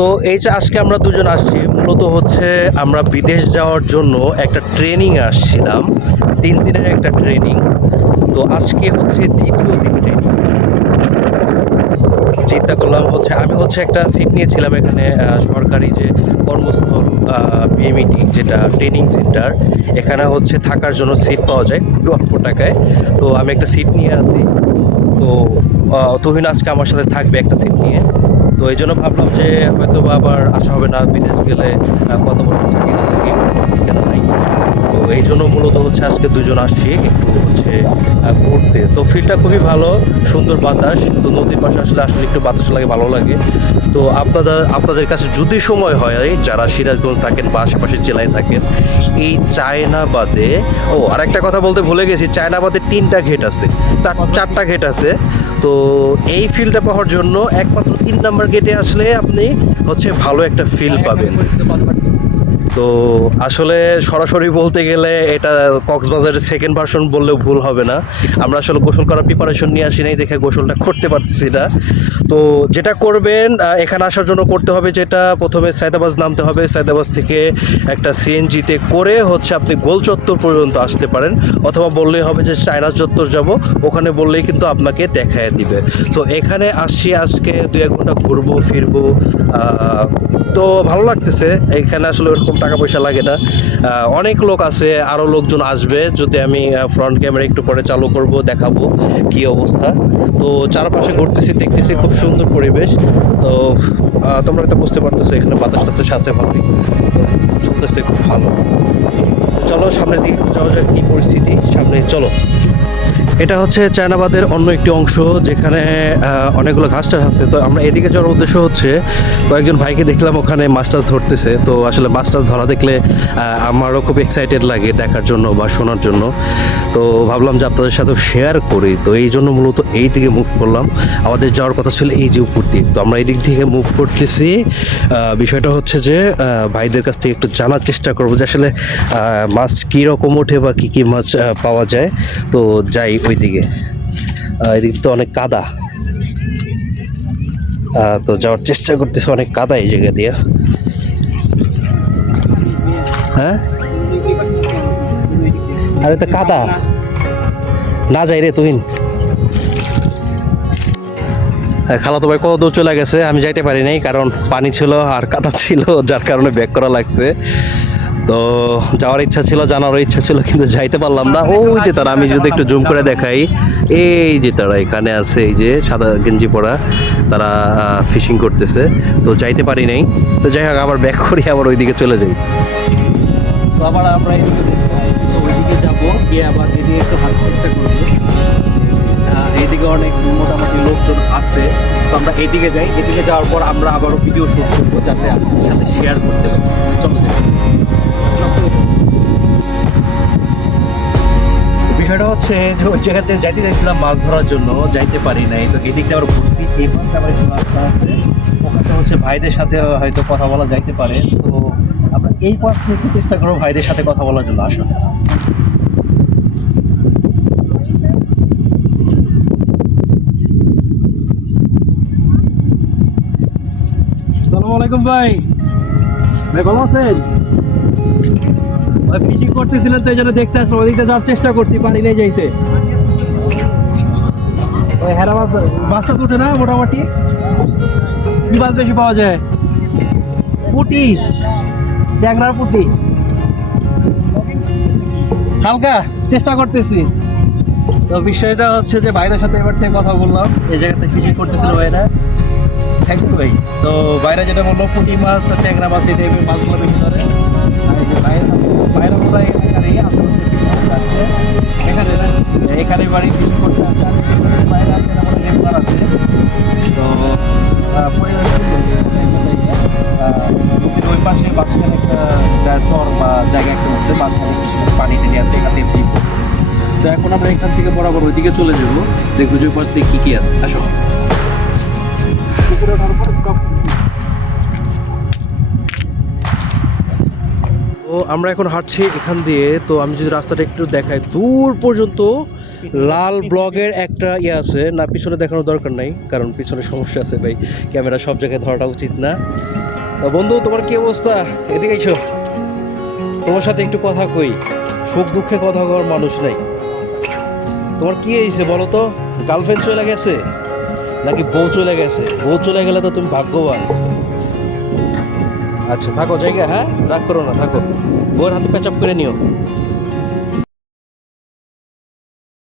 তো এই যে আজকে আমরা দুজন আসছি মূলত হচ্ছে আমরা বিদেশ যাওয়ার জন্য একটা ট্রেনিংয়ে আসছিলাম, 3 দিনের একটা ট্রেনিং। তো আজকে হচ্ছে দ্বিতীয় দিন ট্রেনিং। চিন্তা করলাম হচ্ছে আমি হচ্ছে একটা সিট নিয়েছিলাম এখানে, সরকারি যে কর্মস্থল বিএমইটি যেটা ট্রেনিং সেন্টার, এখানে হচ্ছে থাকার জন্য সিট পাওয়া যায় খুবই অল্প টাকায়। তো আমি একটা সিট নিয়ে আসি। তো তুহিন আজকে আমার সাথে থাকবে একটা সিট নিয়ে। তো এই জন্য ভাবলাম যে হয়তো বা আবার আসা হবে না, বিদেশ গেলে কত বছর থাকি না থাকি কেন নাই। তো এই জন্য মূলত হচ্ছে আজকে দুজন আসছি একটু হচ্ছে ঘুরতে। তো ফিলটা খুবই ভালো, সুন্দর বাতাস। তো নদীর পাশে আসলে আসলে একটু বাতাস লাগে, ভালো লাগে। তো আপনাদের কাছে যদি সময় হয়, যারা সিরাজগঞ্জ থাকেন বা আশেপাশের জেলায় থাকেন, এই চায়নাবাদে, আরেকটা কথা বলতে ভুলে গেছি, চায়নাবাদে 3টা ঘেট আছে, 4টা ঘেট আছে। তো এই ফিলটা পাওয়ার জন্য একমাত্র 3 নাম্বার গেটে আসলে আপনি হচ্ছে ভালো একটা ফিল পাবেন। তো আসলে সরাসরি বলতে গেলে এটা কক্সবাজারের সেকেন্ড ভার্সন বললেও ভুল হবে না। আমরা আসলে গোসল করার প্রিপারেশন নিয়ে আসি নাই দেখে গোসলটা করতে পারতেছি না। তো যেটা করবেন এখানে আসার জন্য করতে হবে যেটা, প্রথমে সায়দাবাজ নামতে হবে। সায়দাবাজ থেকে একটা সিএনজিতে করে হচ্ছে আপনি গোল চত্বর পর্যন্ত আসতে পারেন, অথবা বললেই হবে যে চায়না চত্বর যাব, ওখানে বললেই কিন্তু আপনাকে দেখায় দিবে। তো এখানে আসছি আজকে 2-1 ঘন্টা ঘুরবো ফিরবো। তো ভালো লাগতেছে এখানে, আসলে ওরকম টাকা পয়সা লাগে না। অনেক লোক আছে, আরও লোকজন আসবে। যদি আমি ফ্রন্ট ক্যামেরা একটু পরে চালু করব, দেখাবো কি অবস্থা। তো চারপাশে ঘুরতেছি, দেখতেছি খুব সুন্দর পরিবেশ। তো তোমরা হয়তো বুঝতে পারতেছো এখানে বাতাস টাতাস আছে ভালোই, চলতেছে খুব ভালো। তো চলো সামনের দিকে যাওয়া যাক, কি পরিস্থিতি সামনে, চলো। এটা হচ্ছে চায়নাবাদের অন্য একটি অংশ যেখানে অনেকগুলো ঘাস টাস আছে। তো আমরা এদিকে যাওয়ার উদ্দেশ্য হচ্ছে, কয়েকজন ভাইকে দেখলাম ওখানে মাছ টাছ ধরতেছে। তো আসলে মাছ টাছ ধরা দেখলে আমারও খুব এক্সাইটেড লাগে দেখার জন্য বা শোনার জন্য। তো ভাবলাম যে আপনাদের সাথেও শেয়ার করি। তো এই জন্য মূলত এই দিকে মুভ করলাম। আমাদের যাওয়ার কথা ছিল এই যে উপর দিক, তো আমরা এই দিক থেকে মুভ করতেছি। বিষয়টা হচ্ছে যে ভাইদের কাছ থেকে একটু জানার চেষ্টা করবো যে আসলে মাছ কীরকম ওঠে বা কী কী মাছ পাওয়া যায়। তো যাই ওইদিকে, এদিক তো অনেক কাদা। তো যাওয়ার চেষ্টা করতেছে, অনেক কাদা এই জায়গা দিয়ে। হ্যাঁ, আরে তো কাদা না যাই রে তুহিন। খালাতো ভাই কত দূর চলে গেছে, আমি যাইতে পারি নাই কারণ পানি ছিল আর কাদা ছিল, যার কারণে ব্যাক করা লাগছে। তো যাওয়ার ইচ্ছা ছিল, জানারও ইচ্ছা ছিল, কিন্তু যাইতে পারলাম না। ওই যে তারা, আমি যদি একটু জুম করে দেখাই, এই যে তারা এখানে আছে, এই যে সাদা গেঞ্জি পরা, তারা ফিশিং করতেছে। তো যাইতে পারি নাই। তো যাই হোক, আবার ব্যাক করি, আবার ওইদিকে চলে যাই। তো আবার আমরা ওইদিকে যাবো, গিয়ে আবার এদিকে একটু হাঁটার চেষ্টা করবো। এইদিকে অনেক মোটামুটি লোকজন আছে। তো আমরা এইদিকে যাই, এদিকে যাওয়ার পর আমরা আবারও ভিডিও শুট করবো যাতে আপনাদের সাথে শেয়ার করতে পারি। চলো যাই। বিষয়টা হচ্ছে যে ওই জায়গাতে যাইতে চাইছিলাম মাছ ধরার জন্য, যাইতে পারি নাই। তো এদিকটা আবার ঘুরছি, এই মাছটা আবার একটু রাস্তা আছে, ওখানে হচ্ছে ভাইদের সাথে হয়তো কথা বলা যাইতে পারে। তো আমরা এই পাশ থেকে চেষ্টা করবো ভাইদের সাথে কথা বলার জন্য। আসো। আসসালামু আলাইকুম ভাই। ভাই ভালো আছেন? ভাই ফিশিং করতেছিলেন তো এই জন্য দেখতে আসলাম, ওদিকটা যাওয়ার চেষ্টা করছি, পারি নাই যাইতে। ওই হেরা মাছ, মাছটা তো উঠে না মোটামুটি? কি মাছ বেশি পাওয়া যায়? পুঁটি, ট্যাংরার পুঁটি হালকা চেষ্টা করতেছি। তো বিষয়টা হচ্ছে যে ভাইদের সাথে এবার থেকে কথা বললাম, এই জায়গাতে ফিশিং করতেছিল ভাইরা। থ্যাংক ইউ ভাই। তো বাইরে যেটা বললো পুঁটি মাছ, ট্যাংরা মাছ, এই টাইপের মাছগুলো বেশি ধরে। আর এই যে বাইরে পুরা এলাকারই আশেপাশে এখানে এখানে বাড়ি ফিশিং করতে আসে। আর বাইরে আছে আমাদের রেগুলার আছে। তো নদীর ওই পাশে মাঝখানে একটা চর বা জায়গা একটা হচ্ছে, মাঝখানে পানি টেনে আছে, এখান থেকে ফিট করছে। তো এখন আমরা এখান থেকে বরাবর ওইদিকে চলে যাবো, দেখবো যে পাশ থেকে কি কি আছে। আসো। তো আমরা এখন হাঁটছি এখান দিয়ে। তো আমি যদি রাস্তাটা একটু দেখাই, দূর পর্যন্ত লাল ব্লগের একটা ইয়ে আছে না, পিছনে দেখানোর দরকার নাই কারণ পিছনে সমস্যা আছে ভাই, ক্যামেরা সব জায়গায় ধরাটা উচিত না। বন্ধু তোমার কি অবস্থা? এদিকে এসো, তোমার সাথে একটু কথা কই। সুখ দুঃখে কথা কওয়ার মানুষ নাই। তোমার কি হয়েছে বলো তো? গার্লফ্রেন্ড চলে গেছে নাকি বউ চলে গেছে? বউ চলে গেলে তো তুমি ভাগ্যবান। আচ্ছা থাকো জায়গা, হ্যাঁ রাগ করো না, থাকো। বউয়ের হাতে প্যাচাপ করে নিও।